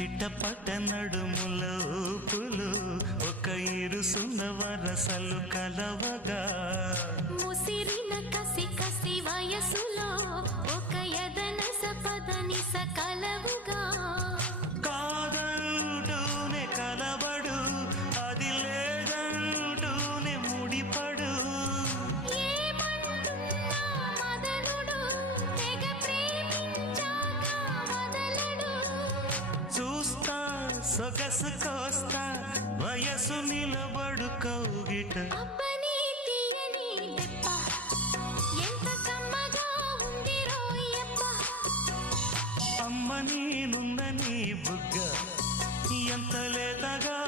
చిట్టపట్ట నడుముల ఊపులు ఒక ఇరుసున్న వరసలు కలవగా ముసిరిన కసి కసి వయసులో ఒక యదన సపదని సకలవుగా కాదంటూనే కలబడు అది లేదంటూనే ముడిపడు ఏమంటున్నా మదనుడు తెగ ప్రేమించాక వదలడు చూస్తా సొగసు కోస్తా వయసు నిలబడు కౌగిట అబ్బని తీయని దెబ్బ ఎంత కమ్మగా ఉంది రోయప్ప అమ్మ నేనున్న నీ బుగ్గ ఎంత లేతగా